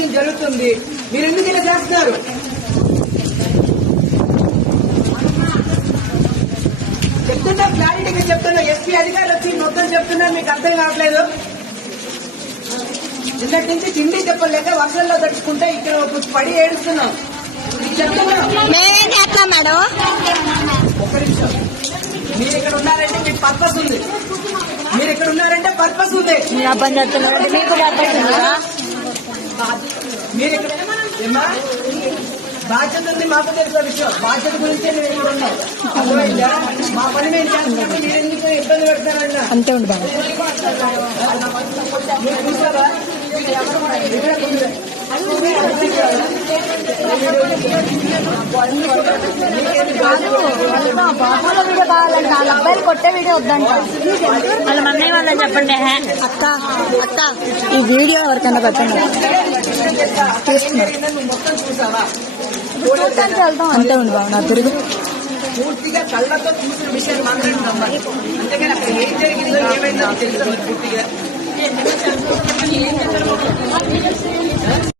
Investigation జరుగుతుంది. మీరు ఎందుకు ఇలా చేస్తున్నారు? చెప్తున్నా, క్లారిటీగా చెప్తున్నా. ఎస్పీ అధికారులు వచ్చి మొత్తం చెప్తున్నా, మీకు అర్థం కావట్లేదు. నిన్నటి నుంచి తిండి చెప్పలేక వర్షంలో తడుచుకుంటే ఇక్కడ పడి ఏడుస్తున్నాం. మేమేం చేస్తాం మేడం? ఒక్క నిమిషం. మీరు ఇక్కడ ఉన్నారంటే మీకు పర్పస్ ఉంది. మీరు ఇక్కడ ఉన్నారంటే పర్పస్ ఉంది. మీరు అబ్బాయి చెప్తున్నారంటే మీకు పర్పస్ ఉందా? మీరు ఇక్కడ బాధ్యత ఉంది. మాకు తెలిసిన విషయం బాధ్యత గురించే మేము ఇక్కడ ఉన్నాం. అర్థమైందా? మా పని మేము చేస్తున్నాం. మీరు ఎందుకు ఇబ్బంది పెడతారన్నా? అంతే ఉండి బాబు. మీరు చూసారా? బాబులో వీడియో కావాలంట, వాళ్ళ అబ్బాయిలు కొట్టే వీడియో వద్దంట. వాళ్ళ మన్నయ్య వాళ్ళని చెప్పండి. అక్క అక్క ఈ వీడియో ఎవరికైనా పెట్టండి. మొత్తం చూసావా? చూడటానికి వెళ్తాం. అంతే ఉండి బాబు. నా తిరుగు పూర్తిగా కళ్ళతో చూసిన విషయాలు మాత్రమే నమ్మాలి. అంతేగాని అక్కడ ఏం జరిగిందో ఏమైందో తెలుసు పూర్తిగా.